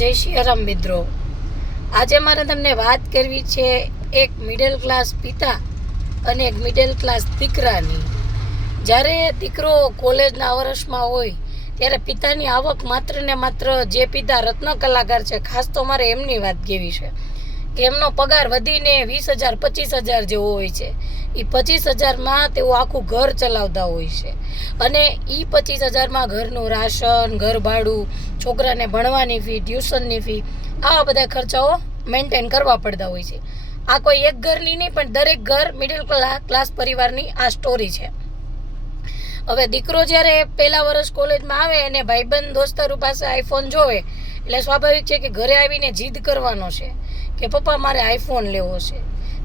જય શ્રી રામ મિત્રો. આજે મારે તમને વાત કરવી છે એક મિડલ ક્લાસ પિતા અને એક મિડલ ક્લાસ દીકરાની. જ્યારે દીકરો કોલેજના વર્ષમાં હોય ત્યારે પિતાની આવક માત્ર ને માત્ર, જે પિતા રત્ન કલાકાર છે, ખાસ તો મારે એમની વાત કેવી છે કે એમનો પગાર વધીને 20,000 25,000 જેવો હોય છે. એ 25,000માં તેઓ આખું ઘર ચલાવતા હોય છે અને એ 25,000માં ઘરનું રાશન, ઘર ભાડું, છોકરાને ભણવાની ફી, ટ્યુશનની ફી, આવા બધા ખર્ચાઓ મેન્ટેન કરવા પડતા હોય છે. આ કોઈ એક ઘરની નહીં, પણ દરેક ઘર મિડલ ક્લાસ પરિવારની આ સ્ટોરી છે. હવે દીકરો જ્યારે પહેલા વર્ષ કોલેજમાં આવે અને ભાઈબંધ દોસ્તારો પાસે આઈફોન જોવે એટલે સ્વાભાવિક છે કે ઘરે આવીને જીદ કરવાનો છે કે પપ્પા મારે આઈફોન લેવો છે.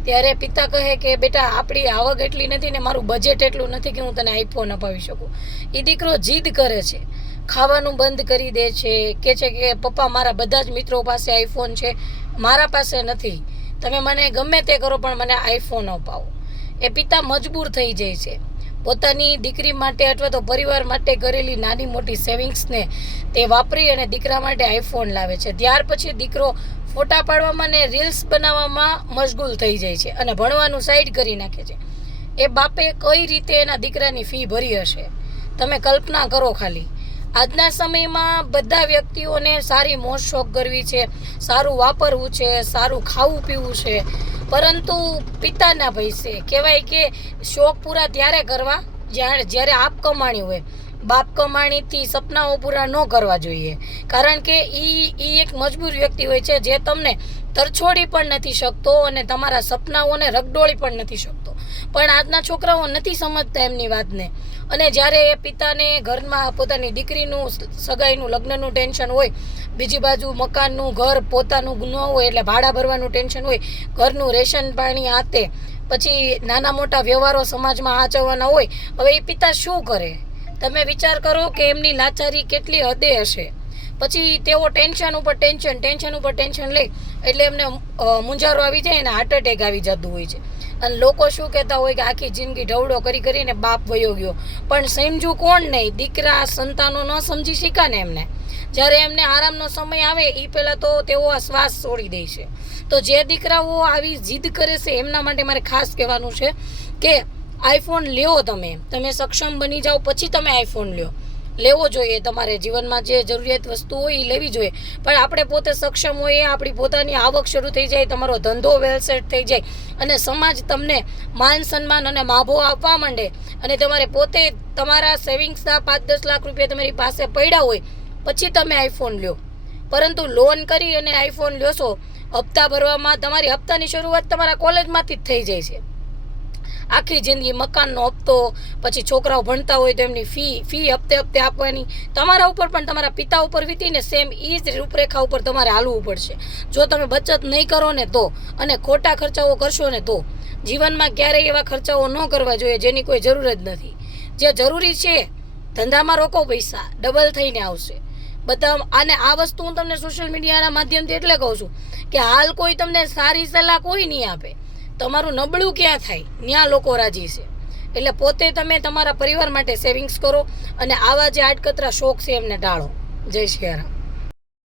ત્યારે પિતા કહે કે બેટા આપણી આવક એટલી નથી ને મારું બજેટ એટલું નથી કે હું તને આઈફોન અપાવી શકું. એ દીકરો જીદ કરે છે, ખાવાનું બંધ કરી દે છે, કે છે કે પપ્પા મારા બધા જ મિત્રો પાસે આઈફોન છે, મારા પાસે નથી, તમે મને ગમે તે કરો પણ મને આઈફોન અપાવો. એ પિતા મજબૂર થઈ જાય છે. પોતાની દીકરી માટે અથવા તો પરિવાર માટે કરેલી નાની મોટી સેવિંગ્સને તે વાપરી અને દીકરા માટે આઈફોન લાવે છે. ત્યાર પછી દીકરો ફોટા પાડવામાં ને રીલ્સ બનાવવામાં મશગુલ થઈ જાય છે અને ભણવાનું સાઈડ કરી નાખે છે. એ બાપે કઈ રીતે એના દીકરાની ફી ભરી હશે, તમે કલ્પના કરો ખાલી. આજના સમયમાં બધા વ્યક્તિઓને સારી મોજ શોખ કરવી છે, સારું વાપરવું છે, સારું ખાવું પીવું છે, પરંતુ પિતાના પૈસે કહેવાય કે શોખ પૂરા ત્યારે કરવા જ્યારે આપ કમાણી હોય. બાપ કમાણીથી સપનાઓ પૂરા ન કરવા જોઈએ, કારણ કે એ એક મજબૂર વ્યક્તિ હોય છે જે તમને તરછોડી પણ નથી શકતો અને તમારા સપનાઓને રગડોળી પણ નથી શકતો. પણ આજના છોકરાઓ નથી સમજતા એમની વાતને, અને જ્યારે એ પિતાને ઘરમાં પોતાની દીકરીનું સગાઈનું લગ્નનું ટેન્શન હોય, બીજી બાજુ મકાનનું, ઘર પોતાનું ન હોય એટલે ભાડા ભરવાનું ટેન્શન હોય, ઘરનું રેશન પાણી આતે, પછી નાના મોટા વ્યવહારો સમાજમાં આચરવાના હોય, હવે એ પિતા શું કરે? તમે વિચાર કરો કે એમની લાચારી કેટલી હદે હશે. પછી તેઓ ટેન્શન ઉપર ટેન્શન લે એટલે એમને મૂંઝારો આવી જાય અને હાર્ટ એટેક આવી જતું હોય છે. અને લોકો શું કહેતા હોય કે આખી જિંદગી ઢવડો કરીને બાપ વયો ગયો, પણ સમજ્યું કોણ નહીં? દીકરા સંતાનો ન સમજી શીખ્યા ને એમને. જ્યારે એમને આરામનો સમય આવે એ પહેલાં તો તેઓ આ શ્વાસ છોડી દે છે. તો જે દીકરાઓ આવી જીદ કરે છે એમના માટે મારે ખાસ કહેવાનું છે કે આઈફોન લ્યો, તમે સક્ષમ બની જાઓ પછી તમે આઈફોન લેવો જોઈએ. તમારે જીવનમાં જે જરૂરિયાત વસ્તુ હોય એ લેવી જોઈએ, પણ આપણે પોતે સક્ષમ હોઈએ, આપણી પોતાની આવક શરૂ થઈ જાય, તમારો ધંધો વેલ સેટ થઈ જાય અને સમાજ તમને માન સન્માન અને માભો આપવા માંડે અને તમારે પોતે તમારા સેવિંગ્સના 5-10 લાખ રૂપિયા તમારી પાસે પડ્યા હોય, પછી તમે આઈફોન લ્યો. પરંતુ લોન કરી અને આઈફોન લ્યોશો, હપ્તા ભરવામાં તમારી હપ્તાની શરૂઆત તમારા કોલેજમાંથી જ થઈ જાય છે. આખી જિંદગી મકાનનો હપ્તો, પછી છોકરાઓ ભણતા હોય તો એમની ફી હપ્તે આપવાની, તમારા ઉપર પણ તમારા પિતા ઉપર વીતીને સેમ એ જ રૂપરેખા ઉપર તમારે હાલવું પડશે. જો તમે બચત નહીં કરો ને તો, અને ખોટા ખર્ચાઓ કરશો ને તો. જીવનમાં ક્યારેય એવા ખર્ચાઓ ન કરવા જોઈએ જેની કોઈ જરૂર જ નથી. જે જરૂરી છે ધંધામાં રોકો, પૈસા ડબલ થઈને આવશે બધા. અને આ વસ્તુ હું તમને સોશિયલ મીડિયાના માધ્યમથી એટલે કહું છું કે હાલ કોઈ તમને સારી સલાહ કોઈ નહીં આપે. તમારું નબળું ક્યાં થાય ત્યાં લોકો રાજી છે. એટલે પોતે તમે તમારા પરિવાર માટે સેવિંગ્સ કરો અને આવા જે આડકતરા શોખ છે એમને ટાળો. જય શ્રી રામ.